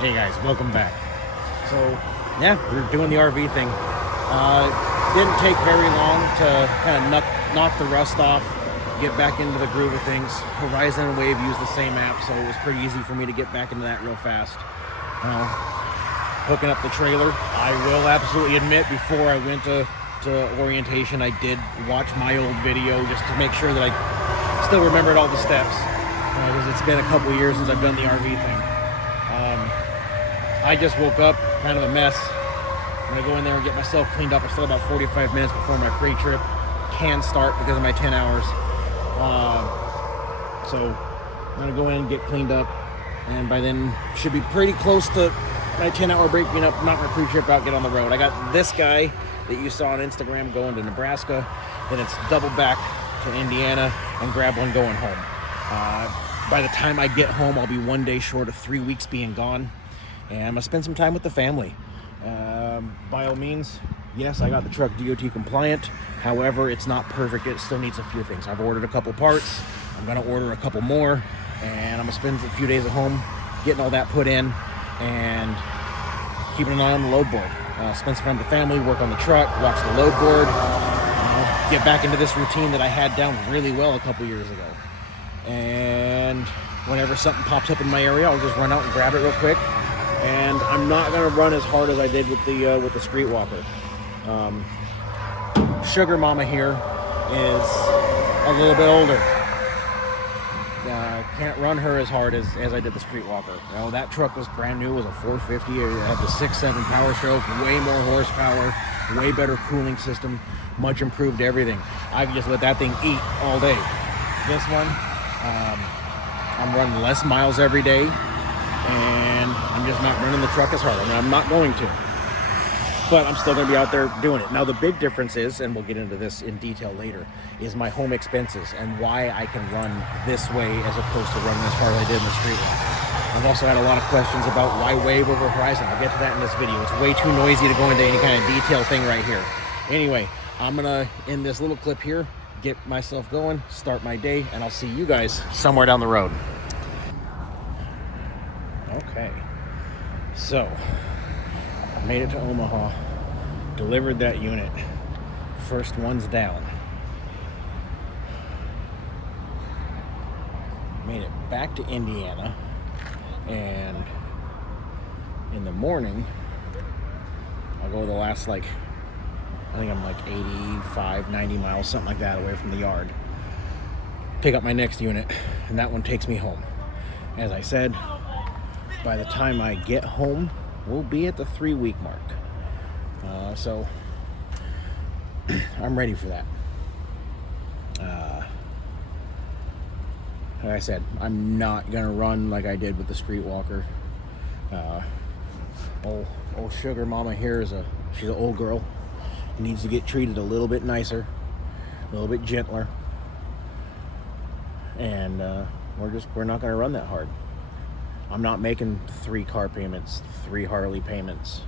Hey guys, welcome back. So, yeah, we're doing the RV thing. Didn't take very long to kind of knock the rust off, get back into the groove of things. Horizon and Wave use the same app, so it was pretty easy for me to get back into that real fast. Hooking up the trailer. I will absolutely admit, before I went to orientation, I did watch my old video just to make sure that I still remembered all the steps. Because it's been a couple years since I've done the RV thing. I just woke up, kind of a mess. I'm gonna go in there and get myself cleaned up. I still have about 45 minutes before my pre-trip can start because of my 10 hours. So I'm gonna go in and get cleaned up, and by then should be pretty close to my 10-hour break being up, knock my pre-trip out, get on the road. I got this guy that you saw on Instagram going to Nebraska, then it's double back to Indiana and grab one going home. By the time I get home, I'll be 1 day short of 3 weeks being gone, and I'm gonna spend some time with the family. By all means, yes, I got the truck DOT compliant. However, it's not perfect. It still needs a few things. I've ordered a couple parts. I'm gonna order a couple more, and I'm gonna spend a few days at home getting all that put in and keeping an eye on the load board. Spend some time with the family, work on the truck, watch the load board, get back into this routine that I had down really well a couple years ago. And whenever something pops up in my area, I'll just run out and grab it real quick. And I'm not gonna run as hard as I did with the Streetwalker. Sugar Mama here is a little bit older. Can't run her as hard as I did the Streetwalker. That truck was brand new. It was a 450. It had the 6.7 power stroke, way more horsepower, way better cooling system, much improved everything. I can just let that thing eat all day. This one, I'm running less miles every day, and I'm just not running the truck as hard. I mean, I'm not going to, but I'm still going to be out there doing it. Now, the big difference is, and we'll get into this in detail later, is my home expenses and why I can run this way as opposed to running as hard as I did in the Streetwalker. I've also had a lot of questions about why Wave over Horizon. I'll get to that in this video. It's way too noisy to go into any kind of detail thing right here. Anyway, I'm going to end this little clip here, get myself going, start my day, and I'll see you guys somewhere down the road. Okay, so made it to Omaha, delivered that unit, first one's down. Made it back to Indiana, and in the morning, I'll go the last I think I'm 85, 90 miles, something like that, away from the yard. Pick up my next unit, and that one takes me home. As I said, by the time I get home, we'll be at the 3-week mark. So I'm ready for that. Like I said, I'm not gonna run like I did with the Streetwalker. Old Sugar Mama here she's an old girl. Needs to get treated a little bit nicer, a little bit gentler, and we're not going to run that hard. I'm not making 3 car payments, 3 Harley payments,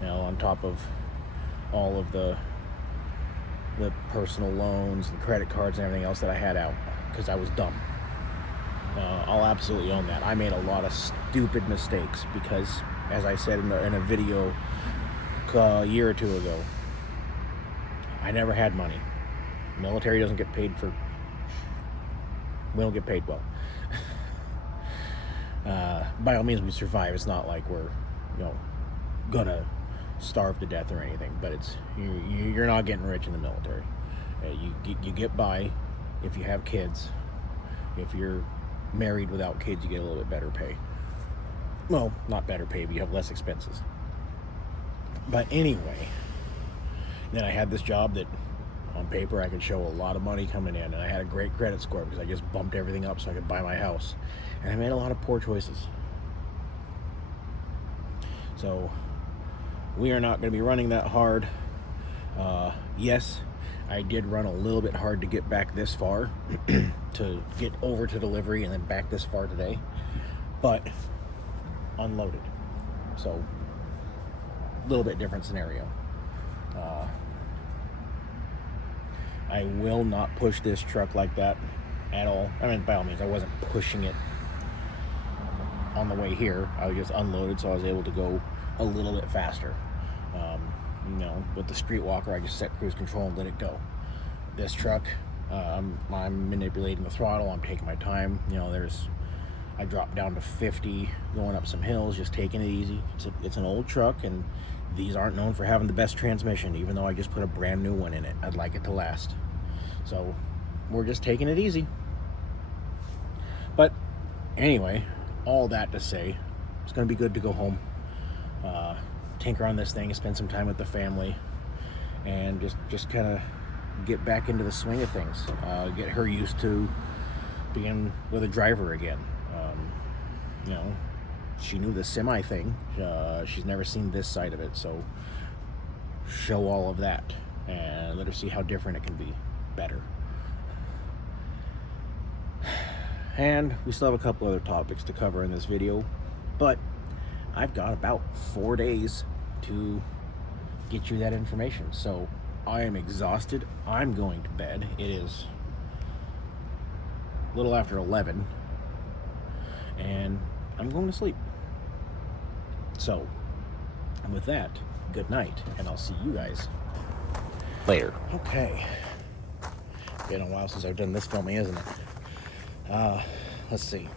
on top of all of the personal loans and credit cards and everything else that I had out, because I was dumb. I'll absolutely own that. I made a lot of stupid mistakes because, as I said in a video a year or two ago, I never had money. Military doesn't get paid for, we don't get paid well. By all means, we survive. It's not like we're gonna starve to death or anything, but it's you're not getting rich in the military. You get by if you have kids. If you're married without kids, you get a little bit better pay. Well, not better pay, but you have less expenses. But anyway, then I had this job that on paper I could show a lot of money coming in, and I had a great credit score because I just bumped everything up so I could buy my house. And I made a lot of poor choices. So we are not going to be running that hard. Yes, I did run a little bit hard to get back this far, to get over to delivery and then back this far today, but unloaded. So a little bit different scenario. I will not push this truck like that at all. I mean, by all means, I wasn't pushing it on the way here, I just unloaded, so I was able to go a little bit faster. You know, with the street walker, I just set cruise control and let it go. This truck, I'm manipulating the throttle, I'm taking my time. You know, I dropped down to 50 going up some hills, just taking it easy. It's an old truck, and these aren't known for having the best transmission, even though I just put a brand new one in it. I'd like it to last. So we're just taking it easy. But anyway, all that to say, it's going to be good to go home, tinker on this thing, spend some time with the family, and just kind of get back into the swing of things, get her used to being with a driver again. You know, she knew the semi thing. She's never seen this side of it, so show all of that and let her see how different it can be, better. And we still have a couple other topics to cover in this video, but I've got about 4 days to get you that information. So I am exhausted. I'm going to bed. It is a little after 11, and I'm going to sleep. So with that, good night, and I'll see you guys later. Okay. Been a while since I've done this filming, isn't it? Let's see.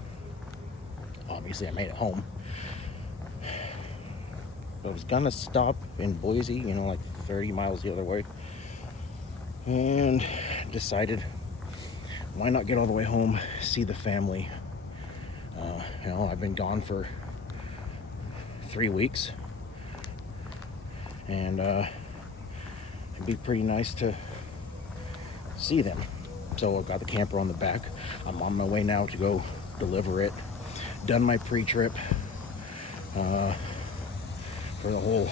Obviously, I made it home. I was gonna stop in Boise, you know, like 30 miles the other way, and decided, why not get all the way home, see the family. You know, I've been gone for 3 weeks, and it'd be pretty nice to see them. So I've got the camper on the back. I'm on my way now to go deliver it. Done my pre-trip for the whole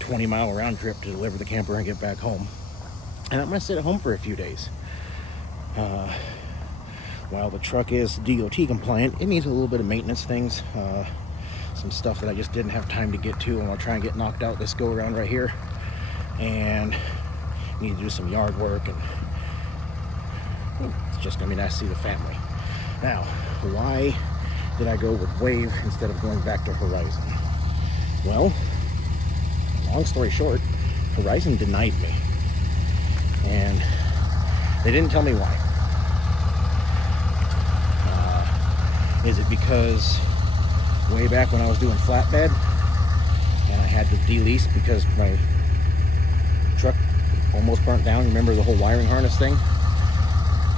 20-mile round trip to deliver the camper and get back home. And I'm gonna sit at home for a few days. While the truck is DOT compliant, it needs a little bit of maintenance things. Some stuff that I just didn't have time to get to, and I'll try and get knocked out this go around right here. And need to do some yard work, and it's just gonna be nice to see the family. Now, why did I go with Wave instead of going back to Horizon? Well, long story short, Horizon denied me, and they didn't tell me why. Is it because way back when I was doing flatbed and I had to de-lease because my truck almost burnt down? Remember the whole wiring harness thing?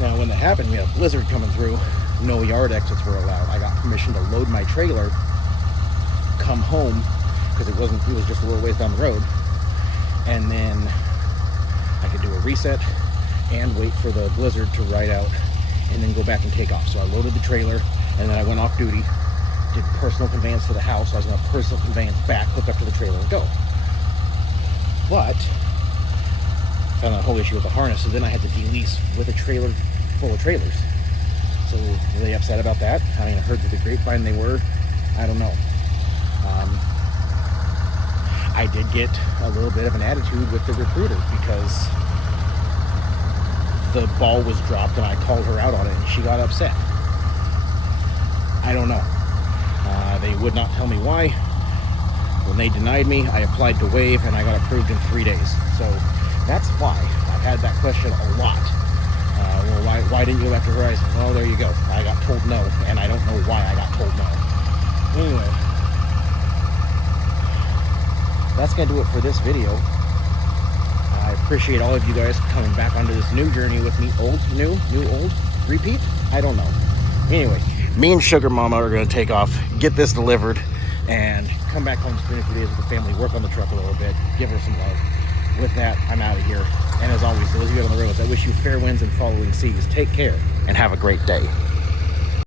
Now, when that happened, we had a blizzard coming through. No yard exits were allowed. I got permission to load my trailer, come home, because it was just a little ways down the road, and then I could do a reset and wait for the blizzard to ride out and then go back and take off. So I loaded the trailer, and then I went off duty, did personal conveyance to the house. I was going to personal conveyance back, hook up to the trailer, and go. But found a whole issue with the harness, so then I had to de-lease with a trailer full of trailers. So were they upset about that? I mean, I heard through the grapevine they were. I don't know. I did get a little bit of an attitude with the recruiter because the ball was dropped and I called her out on it and she got upset. I don't know. They would not tell me why. When they denied me, I applied to Wave and I got approved in 3 days. So that's why I've had that question a lot. Well, why didn't you go back to Horizon? Well, there you go. I got told no, and I don't know why I got told no. Anyway, that's going to do it for this video. I appreciate all of you guys coming back onto this new journey with me. Old, new, old, repeat? I don't know. Anyway, me and Sugar Mama are going to take off, get this delivered, and come back home, spend a few days with the family, work on the truck a little bit, give her some love. With that, I'm out of here. And as always, those of you on the roads, I wish you fair winds and following seas. Take care and have a great day.